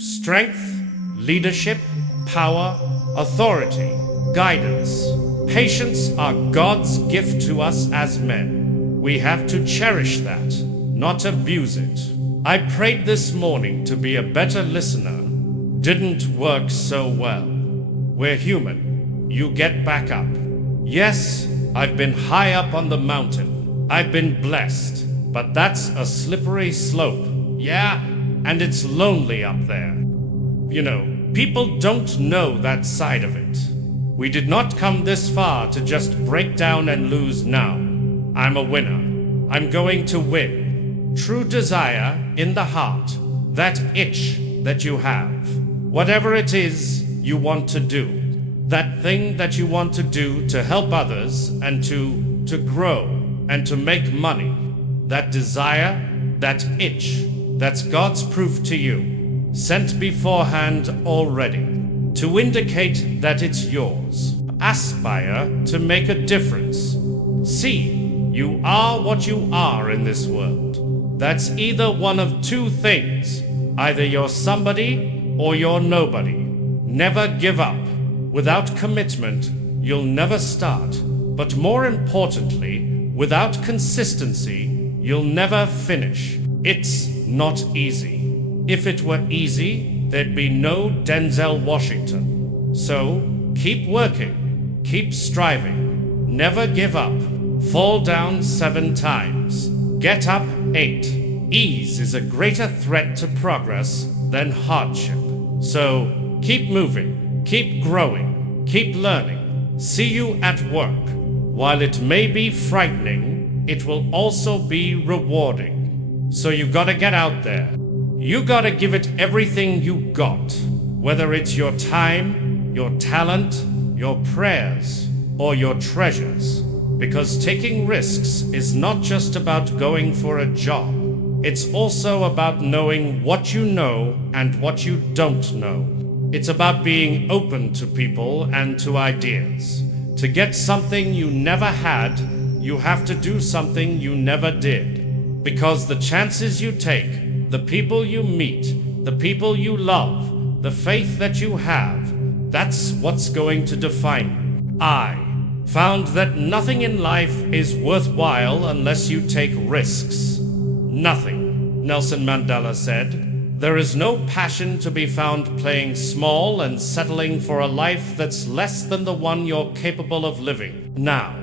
Strength, leadership, power, authority, guidance, patience are God's gift to us as men. We have to cherish that, not abuse it. I prayed this morning to be a better listener. Didn't work so well. We're human. You get back up. Yes, I've been high up on the mountain. I've been blessed, but that's a slippery slope. Yeah, and it's lonely up there. You know, people don't know that side of it. We did not come this far to just break down and lose now. I'm a winner. I'm going to win. True desire in the heart, that itch that you have, whatever it is you want to do, that thing that you want to do to help others and to grow and to make money, that desire, that itch, that's God's proof to you, sent beforehand already, to indicate that it's yours. Aspire to make a difference. See, you are what you are in this world. That's either one of two things. Either you're somebody or you're nobody. Never give up. Without commitment, you'll never start. But more importantly, without consistency, you'll never finish. It's not easy. If it were easy, there'd be no Denzel Washington. So, keep working, keep striving, never give up. Fall down 7 times, get up 8. Ease is a greater threat to progress than hardship. So, keep moving, keep growing, keep learning. See you at work. While it may be frightening, it will also be rewarding. So you gotta get out there. You gotta give it everything you got, whether it's your time, your talent, your prayers, or your treasures. Because taking risks is not just about going for a job. It's also about knowing what you know and what you don't know. It's about being open to people and to ideas. To get something you never had, you have to do something you never did. Because the chances you take, the people you meet, the people you love, the faith that you have, that's what's going to define you. I found that nothing in life is worthwhile unless you take risks. Nothing, Nelson Mandela said. There is no passion to be found playing small and settling for a life that's less than the one you're capable of living. Now,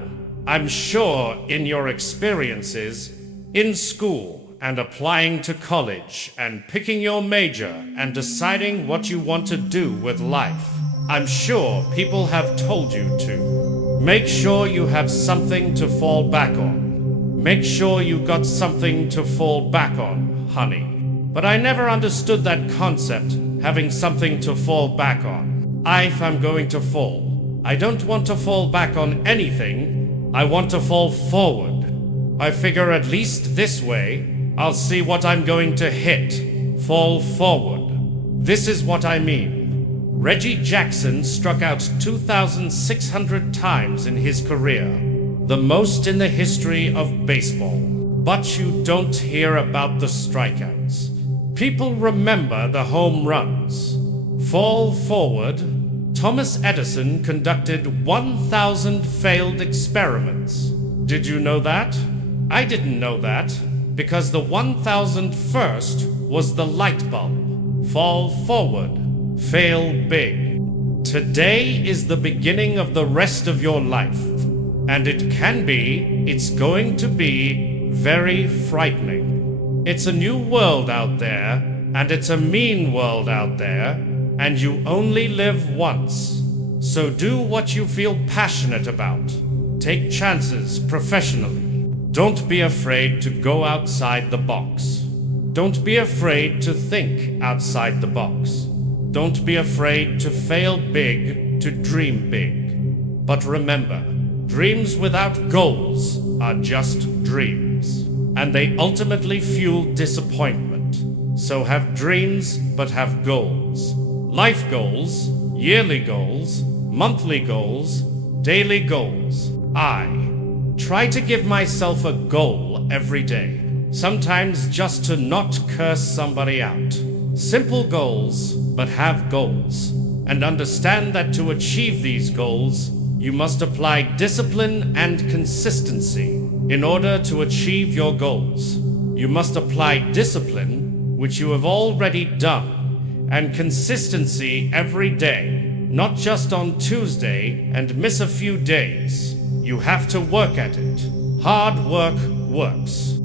I'm sure in your experiences, in school and applying to college and picking your major and deciding what you want to do with life, I'm sure people have told you to. Make sure you have something to fall back on. Make sure you got something to fall back on, honey. But I never understood that concept, having something to fall back on. If I'm going to fall, I don't want to fall back on anything. I want to fall forward. I figure at least this way, I'll see what I'm going to hit. Fall forward. This is what I mean. Reggie Jackson struck out 2,600 times in his career, the most in the history of baseball. But you don't hear about the strikeouts. People remember the home runs. Fall forward. Thomas Edison conducted 1,000 failed experiments. Did you know that? I didn't know that, because the 1,001st was the light bulb. Fall forward. Fail big. Today is the beginning of the rest of your life. And it's going to be very frightening. It's a new world out there, and it's a mean world out there, and you only live once. So do what you feel passionate about. Take chances professionally. Don't be afraid to go outside the box. Don't be afraid to think outside the box. Don't be afraid to fail big, to dream big. But remember, dreams without goals are just dreams. And they ultimately fuel disappointment. So have dreams, but have goals. Life goals, yearly goals, monthly goals, daily goals. I try to give myself a goal every day. Sometimes just to not curse somebody out. Simple goals, but have goals. And understand that to achieve these goals, you must apply discipline and consistency in order to achieve your goals. You must apply discipline, which you have already done, and consistency every day, not just on Tuesday and miss a few days. You have to work at it. Hard work works.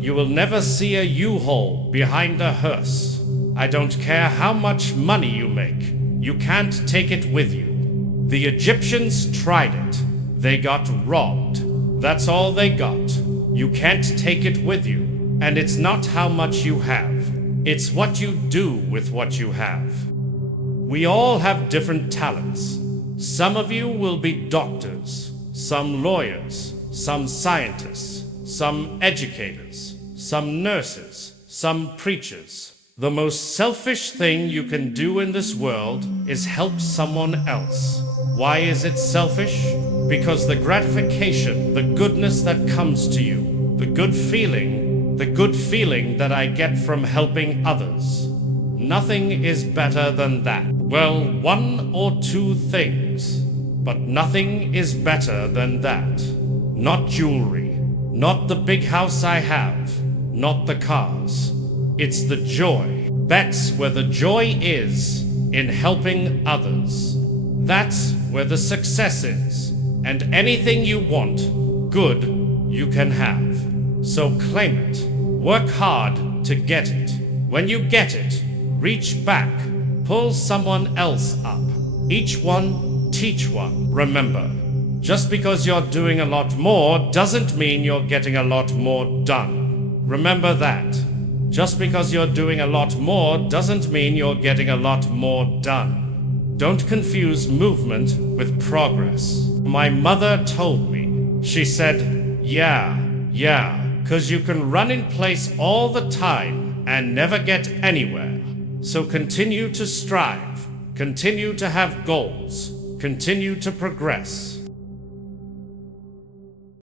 You will never see a U-Haul behind a hearse. I don't care how much money you make. You can't take it with you. The Egyptians tried it. They got robbed. That's all they got. You can't take it with you. And it's not how much you have. It's what you do with what you have. We all have different talents. Some of you will be doctors, some lawyers, some scientists, some educators, some nurses, some preachers. The most selfish thing you can do in this world is help someone else. Why is it selfish? Because the gratification, the goodness that comes to you, the good feeling that I get from helping others. Nothing is better than that. Well, one or two things, but nothing is better than that. Not jewelry, not the big house I have, not the cars. It's the joy. That's where the joy is, in helping others. That's where the success is. And anything you want, good, you can have. So claim it. Work hard to get it. When you get it, reach back. Pull someone else up. Each one, teach one. Remember, just because you're doing a lot more doesn't mean you're getting a lot more done. Remember that. Just because you're doing a lot more doesn't mean you're getting a lot more done. Don't confuse movement with progress. My mother told me. She said, yeah, 'cause you can run in place all the time and never get anywhere. So continue to strive, continue to have goals, continue to progress.